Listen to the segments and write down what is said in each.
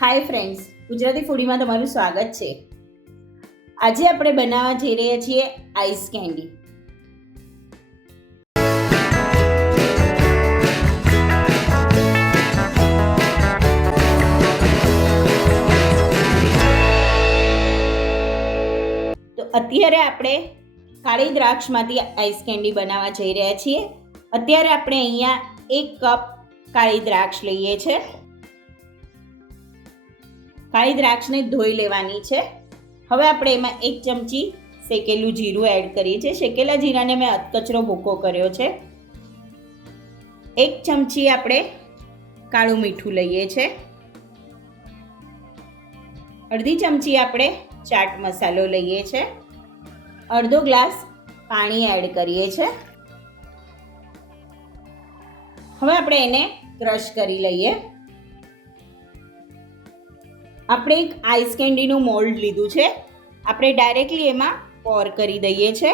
Hi friends Gujarati ફૂડીમાં તમારું સ્વાગત છે. આજે આપણે બનાવવા જઈ રહ્યા છીએ આઈસ કેન્ડી તો અત્યારે આપણે કાળી દ્રાક્ષમાંથી આઈસ કેન્ડી બનાવવા જઈ રહ્યા છીએ. અત્યારે આપણે અહીંયા એક કપ કાળી દ્રાક્ષ લઈએ છીએ કાળી દ્રાક્ષને ધોઈ લેવાની છે. હવે આપણે એમાં એક ચમચી શેકેલું જીરું એડ કરીએ છીએ. શેકેલા જીરાને મેં અધકચરો ભૂકો કર્યો છે. એક ચમચી આપણે કાળું મીઠું લઈએ છીએ અડધી ચમચી આપણે ચાટ મસાલો લઈએ છીએ અડધો ગ્લાસ પાણી એડ કરીએ છીએ હવે આપણે એને ક્રશ કરી લઈએ. આપણે એક આઈસ કેન્ડીનું મોલ્ડ લીધું છે. આપણે ડાયરેક્ટલી એમાં પોર કરી દઈએ છે.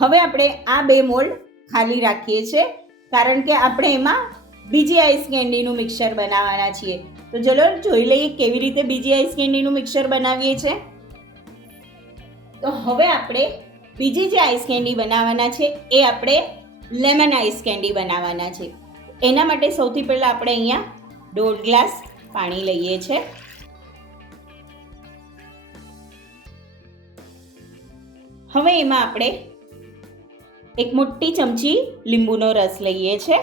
હવે આપણે આ બે મોલ્ડ ખાલી રાખીએ છીએ કારણ કે આપણે એમાં બીજી આઈસ કેન્ડીનું મિક્સર બનાવવાના છીએ. તો ચલો જોઈ લઈએ કેવી રીતે બીજી આઈસ કેન્ડીનું મિક્સર બનાવીએ છીએ તો હવે આપણે બીજી જે આઈસ કેન્ડી બનાવવાના છે, એ આપણે લેમન આઈસ કેન્ડી બનાવવાના છે. એના માટે સૌથી પહેલાં આપણે અહીંયા દોઢ ગ્લાસ પાણી લઈએ છીએ હવે એમાં આપણે એક મોટી ચમચી લીંબુનો રસ લઈએ છીએ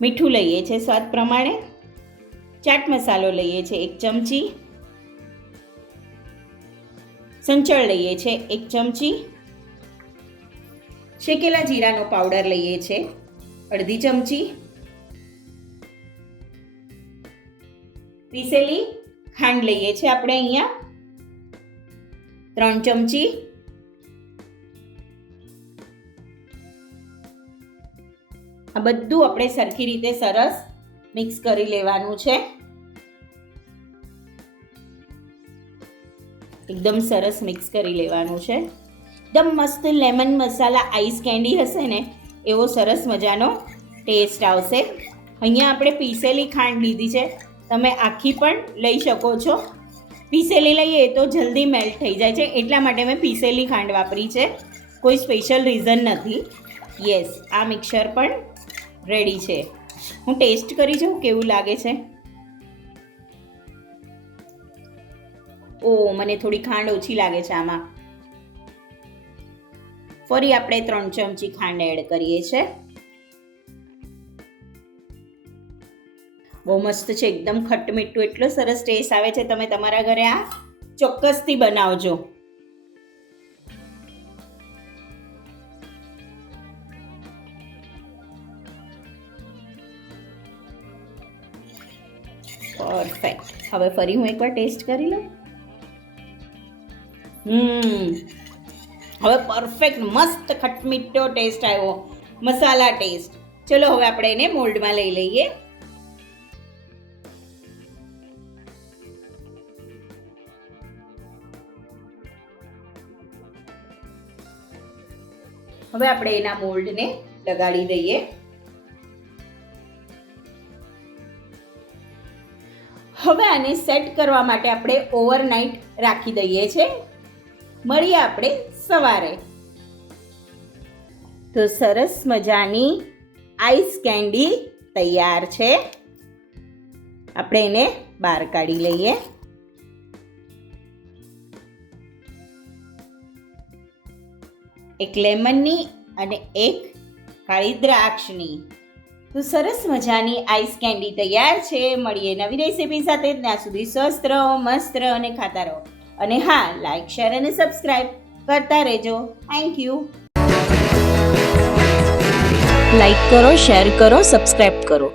મીઠું લઈએ છીએ સ્વાદ પ્રમાણે. ચાટ મસાલો લઈએ છીએ એક ચમચી. સંચળ લઈએ છીએ એક ચમચી. શેકેલા જીરાનો પાવડર લઈએ છીએ અડધી ચમચી. પીસેલી ખાંડ લઈએ છીએ આપણે અહીંયા. ત્રણ ચમચી. આ બધું આપણે સરખી રીતે સરસ મિક્સ કરી લેવાનું છે. એકદમ સરસ મિક્સ કરી લેવાનું છે. એકદમ મસ્ત લેમન મસાલા આઈસ કેન્ડી હશે ને, એવો સરસ મજાનો ટેસ્ટ આવશે. અહીંયા આપણે પીસેલી ખાંડ લીધી છે. તમે આખી પણ લઈ શકો છો. પીસેલી લઈએ તો જલ્દી મેલ્ટ થઈ જાય છે. એટલા માટે મેં પીસેલી ખાંડ વાપરી છે. કોઈ સ્પેશિયલ રીઝન નથી. યસ આ મિક્સર પણ રેડી છે. હું ટેસ્ટ કરી જોઉં કેવું લાગે છે? ઓ, મને થોડી ખાંડ ઓછી લાગે છે આમાં. ફરી આપણે ત્રણ ચમચી ખાંડ એડ કરીએ છીએ બહુ મસ્ત છે, એકદમ ખટ્ટ મીઠું, એટલો સરસ ટેસ્ટ આવે છે. તમે તમારા ઘરે આ ચોક્કસથી બનાવજો. પરફેક્ટ હવે ફરી હું એકવાર ટેસ્ટ કરી લઉં. હમ. હવે પરફેક્ટ મસ્ત ખટમીઠો ટેસ્ટ આવ્યો. મસાલા ટેસ્ટ ચલો હવે આપણે એને મોલ્ડમાં લઈ લઈએ. હવે આપણે એના મોલ્ડને લગાડી દઈએ. હવે આને સેટ કરવા માટે આપણે ઓવરનાઇટ રાખી દઈએ છે. મળીએ આપણે સવારે. તો સરસ મજાની આઈસ કેન્ડી તૈયાર છે. આપણે એને બહાર કાઢી લઈએ. એક લેમનની અને એક કાળી દ્રાક્ષની. તો સરસ મજાની આઈસ કેન્ડી તૈયાર છે. મળીએ નવી રેસીપી સાથે. ત્યાં સુધી સ્વસ્થ રહો, મસ્ત રહો અને ખાતા રહો. અને હા લાઇક શેર અને સબસ્ક્રાઈબ કરતા રહેજો. થેન્ક યુ લાઈક કરો શેર કરો સબસ્ક્રાઇબ કરો.